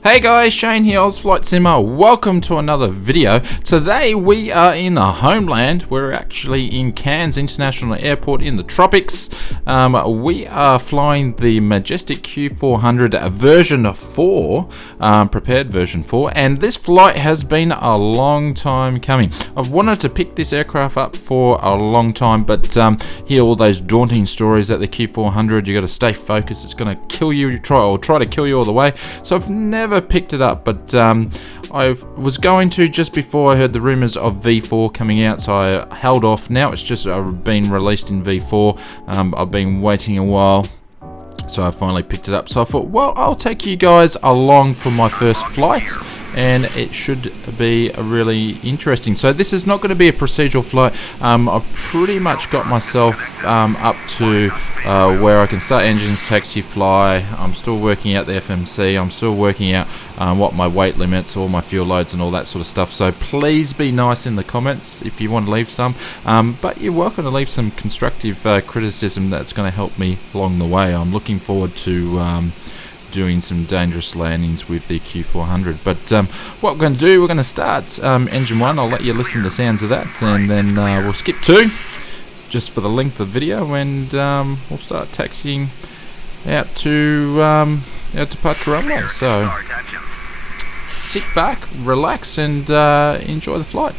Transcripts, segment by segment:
Hey guys, Shane here, Flight Simmer. Welcome to another video. Today we are in the homeland. We're actually in Cairns International Airport in the tropics. We are flying the Majestic Q400 version 4, prepared version 4, and this flight has been a long time coming. I've wanted to pick this aircraft up for a long time, but hear all those daunting stories at the Q400. You got to stay focused. It's going to kill you, try to kill you all the way. So I've never picked it up, but I was going to just before I heard the rumors of V4 coming out, so I held off. Now it's just been released in V4. I've been waiting a while, so I finally picked it up. So I thought, well, I'll take you guys along for my first flight, and it should be really interesting. So this is not going to be a procedural flight. I've pretty much got myself up to where I can start engines, taxi, fly. I'm still working out the FMC. I'm still working out what my weight limits, all my fuel loads and all that sort of stuff. So please be nice in the comments if you want to leave some. But you're welcome to leave some constructive criticism. That's going to help me along the way. I'm looking forward to doing some dangerous landings with the Q400. But what we're going to do, we're going to start engine 1. I'll let you listen to the sounds of that, and then we'll skip 2 just for the length of the video, and we'll start taxiing out to our departure runway. So sit back, relax, and enjoy the flight.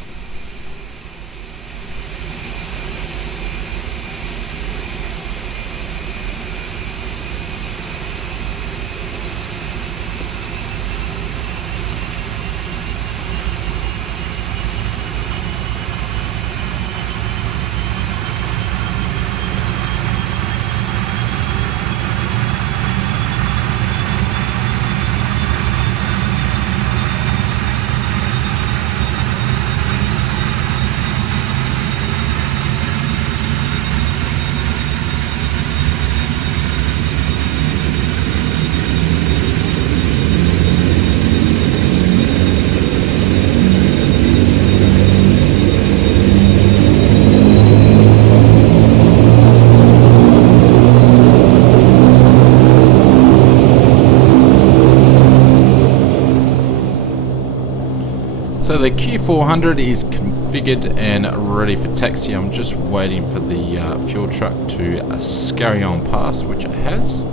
So the Q400 is configured and ready for taxi. I'm just waiting for the fuel truck to scurry on past, which it has.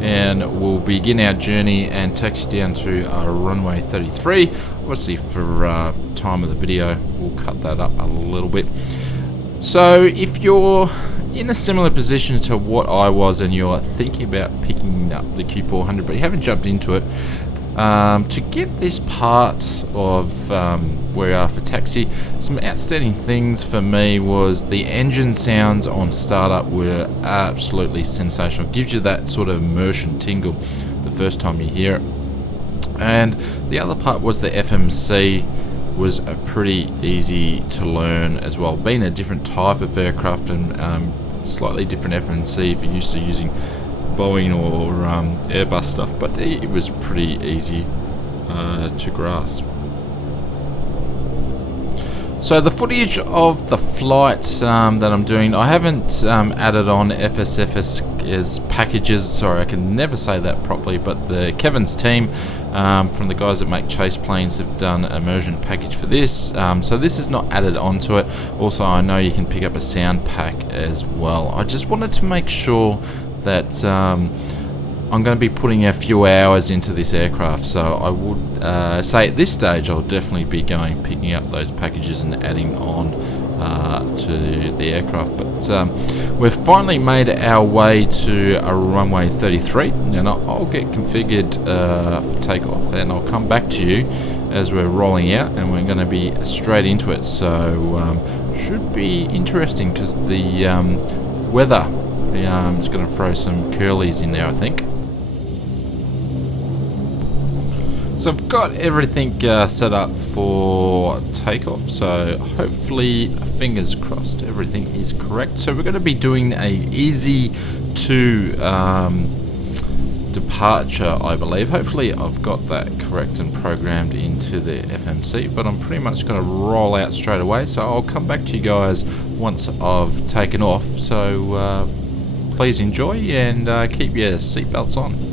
And we'll begin our journey and taxi down to runway 33. Obviously for time of the video, we'll cut that up a little bit. So if you're in a similar position to what I was and you're thinking about picking up the Q400 but you haven't jumped into it, to get this part of where we are for taxi, some outstanding things for me was the engine sounds on startup were absolutely sensational. It gives you that sort of immersion tingle the first time you hear it. And the other part was the FMC was pretty easy to learn as well. Being a different type of aircraft and slightly different FMC if you're used to using Boeing or Airbus stuff, but it was pretty easy to grasp. So the footage of the flight that I'm doing, I haven't added on FSElite's packages. Sorry, I can never say that properly, but the Kevin's team from the guys that make ChasePlanes have done an immersion package for this. So this is not added onto it. Also, I know you can pick up a sound pack as well. I just wanted to make sure that I'm going to be putting a few hours into this aircraft, so I would say at this stage I'll definitely be picking up those packages and adding on to the aircraft. But we've finally made our way to runway 33, and I'll get configured for takeoff, and I'll come back to you as we're rolling out, and we're going to be straight into it. So should be interesting because the weather is going to throw some curlies in there, I think. So I've got everything set up for takeoff, so hopefully, fingers crossed, everything is correct. So we're going to be doing a easy to departure, I believe. Hopefully I've got that correct and programmed into the FMC, but I'm pretty much going to roll out straight away, so I'll come back to you guys once I've taken off. So please enjoy and keep your seatbelts on.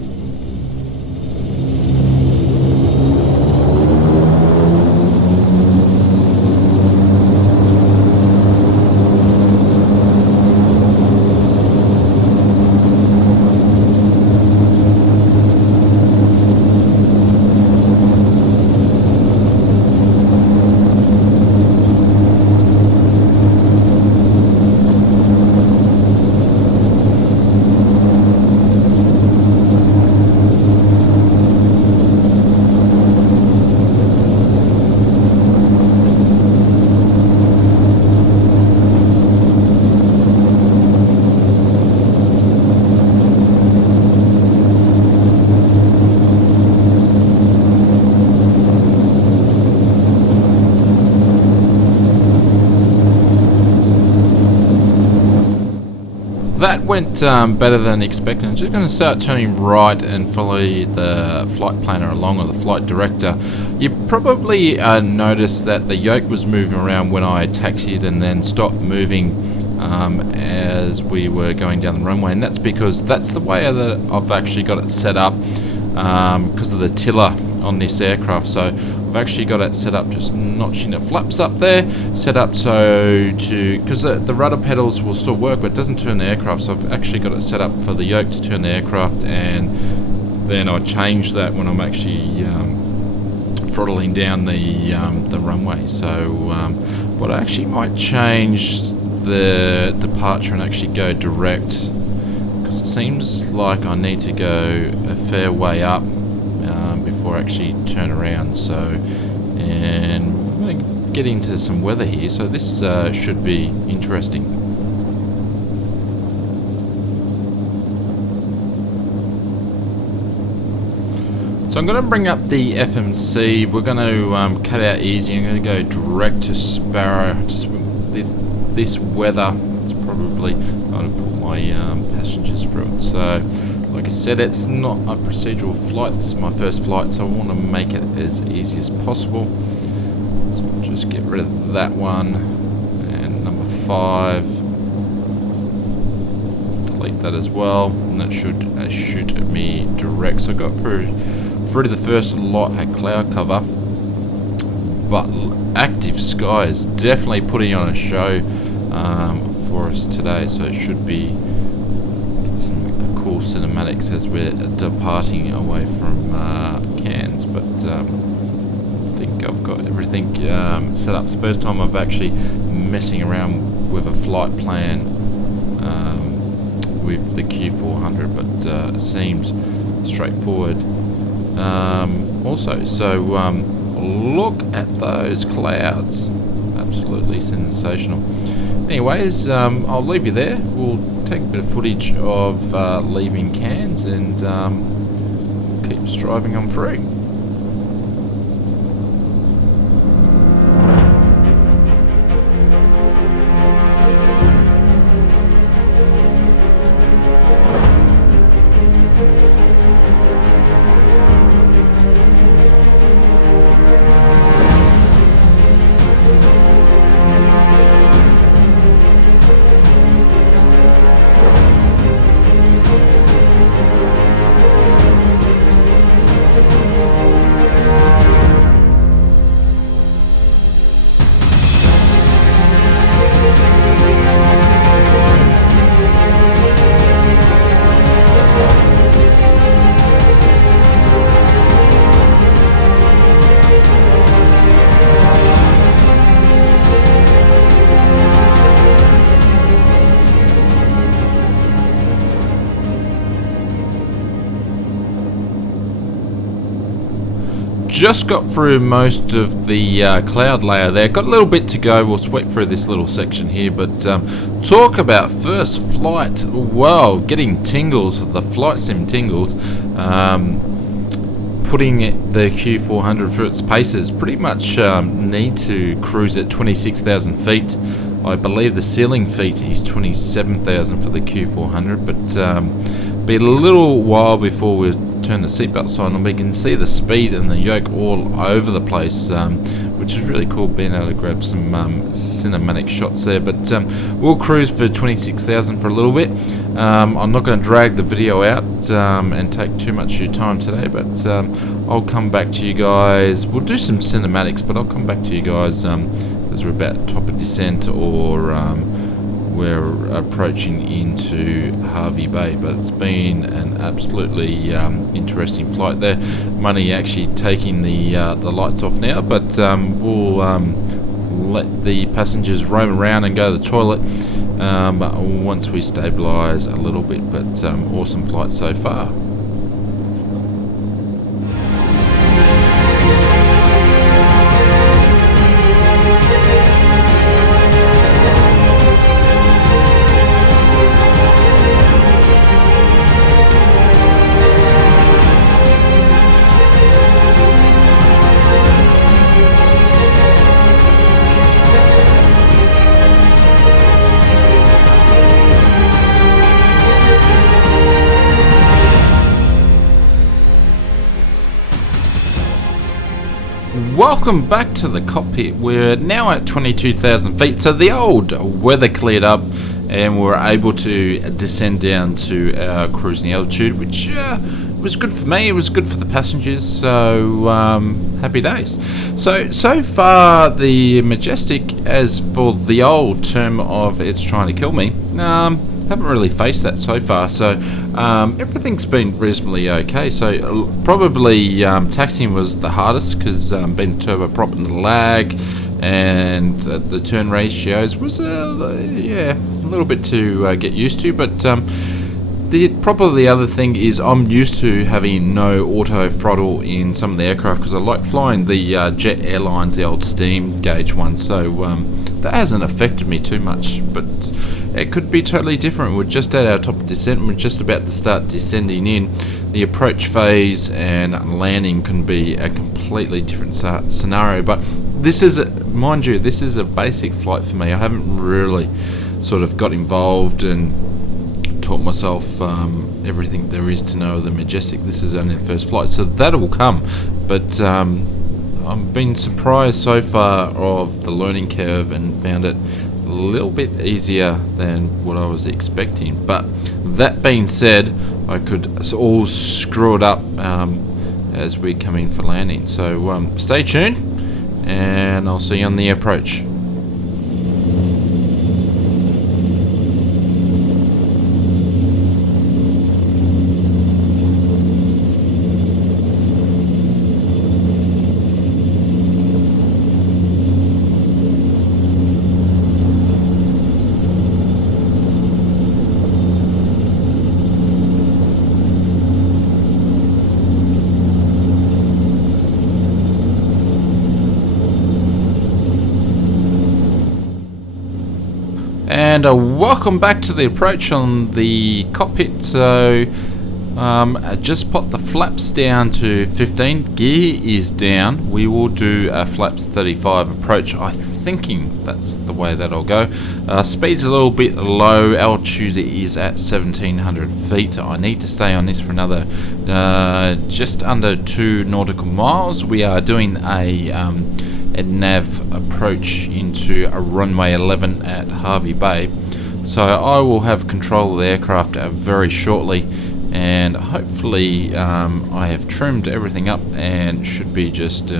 that went better than expected. I'm just going to start turning right and follow the flight planner along, or the flight director. You probably noticed that the yoke was moving around when I taxied and then stopped moving as we were going down the runway, and that's because that's the way that I've actually got it set up because of the tiller on this aircraft. So I've actually got it set up, just notching the flaps up there, set up so because the rudder pedals will still work, but it doesn't turn the aircraft. So I've actually got it set up for the yoke to turn the aircraft, and then I change that when I'm actually throttling down the runway. So but I actually might change the departure and actually go direct, because it seems like I need to go a fair way up before I actually turn around. So, and I'm going to get into some weather here, so this should be interesting. So I'm going to bring up the FMC. We're going to cut out easy. I'm going to go direct to Sparrow. Just this weather, it's probably going to put my passengers through it. So, like I said, it's not a procedural flight. This is my first flight, so I want to make it as easy as possible. So I'll just get rid of that one, and number 5. Delete that as well, and that should shoot at me direct. So I got through the first lot at cloud cover, but Actve Sky is definitely putting on a show for us today. So it should be some cool cinematics as we're departing away from Cairns. But I think I've got everything set up. It's the first time I've actually messing around with a flight plan with the Q400, but it seems straightforward. Also, so look at those clouds, absolutely sensational. Anyways, I'll leave you there. We'll take a bit of footage of leaving Cairns and keep striving on through. Just got through most of the cloud layer there. Got a little bit to go. We'll sweep through this little section here, but talk about first flight. Wow, getting tingles, the flight sim tingles. Putting the Q400 through its paces. Pretty much need to cruise at 26,000 feet. I believe the ceiling feet is 27,000 for the Q400, but be a little while before we turn the seatbelts on, and we can see the speed and the yoke all over the place, which is really cool, being able to grab some cinematic shots there. But we'll cruise for 26,000 for a little bit. I'm not going to drag the video out and take too much of your time today, but I'll come back to you guys. We'll do some cinematics, but I'll come back to you guys as we're about top of descent, or we're approaching into Hervey Bay. But it's been an absolutely interesting flight there. Money actually taking the lights off now, but we'll let the passengers roam around and go to the toilet once we stabilise a little bit. But awesome flight so far. Welcome back to the cockpit. We're now at 22,000 feet, so the old weather cleared up and we're able to descend down to our cruising altitude, which was good for me, it was good for the passengers, so happy days. So far the Majestic, as for the old term of it's trying to kill me, haven't really faced that so far, so everything's been reasonably okay. So probably taxiing was the hardest because been turboprop and the lag and the turn ratios was yeah, a little bit to get used to, but probably the other thing is I'm used to having no auto throttle in some of the aircraft because I like flying the Jet Airlines, the old steam gauge one, so that hasn't affected me too much, but it could be totally different. We're just at our top of descent, we're just about to start descending in. The approach phase and landing can be a completely different scenario, but this is, mind you, this is a basic flight for me. I haven't really sort of got involved and taught myself everything there is to know of the Majestic. This is only the first flight, so that'll come, but I've been surprised so far of the learning curve and found it a little bit easier than what I was expecting. But that being said, I could all screw it up as we come in for landing, so stay tuned and I'll see you on the approach. And welcome back to the approach on the cockpit. So I just popped the flaps down to 15. Gear is down. We will do a flaps 35 approach. I'm thinking that's the way that I'll go. Speed's a little bit low. Altitude is at 1,700 feet. I need to stay on this for another just under 2 nautical miles. We are doing a nav approach into a runway 11 at Hervey Bay, so I will have control of the aircraft very shortly, and hopefully I have trimmed everything up and should be just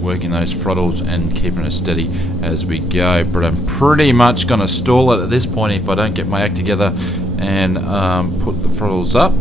working those throttles and keeping it steady as we go. But I'm pretty much going to stall it at this point if I don't get my act together and put the throttles up.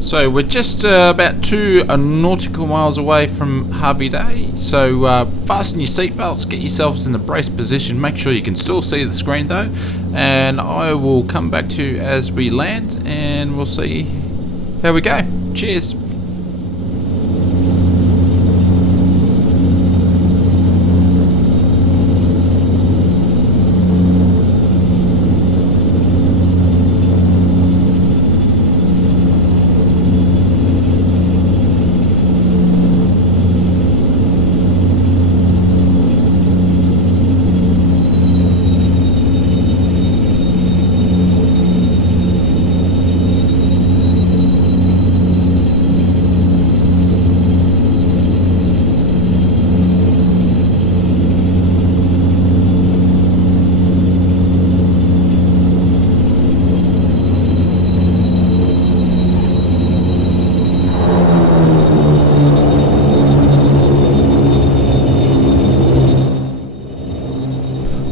So we're just about 2 nautical miles away from Hervey Bay, so fasten your seatbelts, get yourselves in the brace position, make sure you can still see the screen though, and I will come back to you as we land and we'll see how we go. Cheers!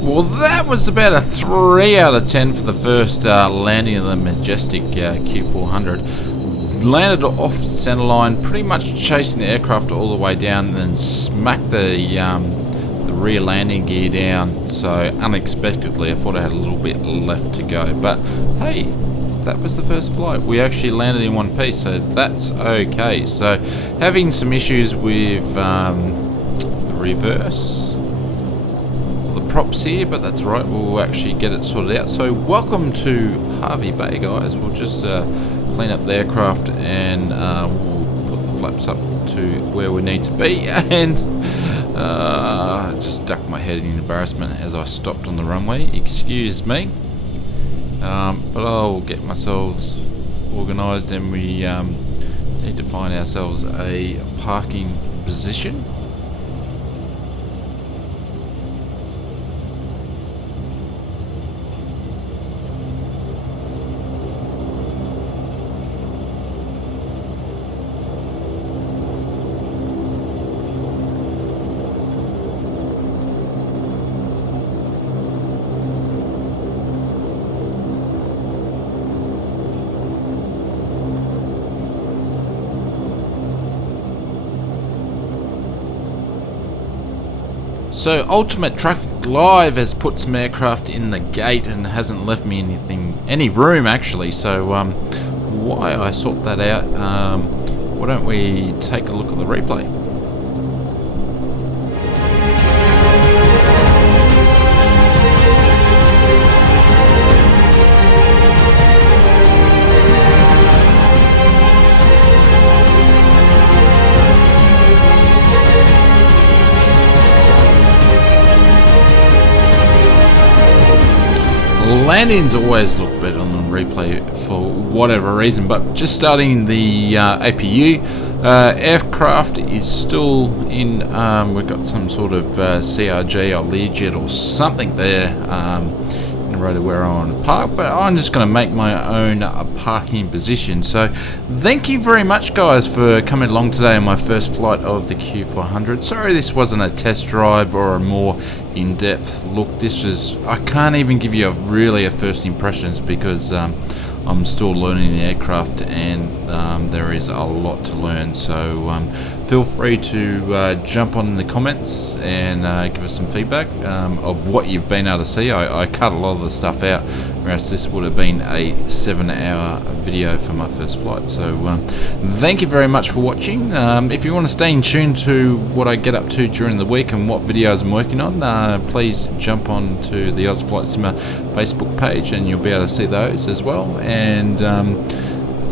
Well, that was about a 3 out of 10 for the first landing of the Majestic Q400. Landed off center line, pretty much chasing the aircraft all the way down, and then smacked the rear landing gear down. So unexpectedly, I thought I had a little bit left to go, but hey, that was the first flight. We actually landed in one piece, so that's okay. So having some issues with the reverse, props here, but that's right, we'll actually get it sorted out. So welcome to Hervey Bay, guys. We'll just clean up the aircraft and we'll put the flaps up to where we need to be, and just duck my my head in embarrassment as I stopped on the runway. Excuse me. But I'll get myself organised, and we need to find ourselves a parking position. So Ultimate Traffic Live has put some aircraft in the gate and hasn't left me any room actually. So while I sort that out, why don't we take a look at the replay? Landings always look better on the replay for whatever reason, but just starting the APU, aircraft is still in, we've got some sort of CRG or Learjet or something there in the road where I want to park, but I'm just going to make my own parking position. So thank you very much guys for coming along today on my first flight of the Q400. Sorry this wasn't a test drive or a more in-depth look. This was, I can't even give you a first impressions because I'm still learning the aircraft, and there is a lot to learn. So feel free to jump on in the comments and give us some feedback of what you've been able to see. I cut a lot of the stuff out, whereas this would have been a 7-hour video for my first flight. So thank you very much for watching. If you want to stay in tune to what I get up to during the week and what videos I'm working on, please jump on to the Oz Flight Simmer Facebook page and you'll be able to see those as well. And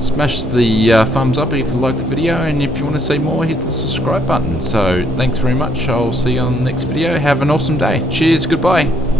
smash the thumbs up if you like the video, and if you want to see more, hit the subscribe button. So thanks very much. I'll see you on the next video. Have an awesome day. Cheers. Goodbye.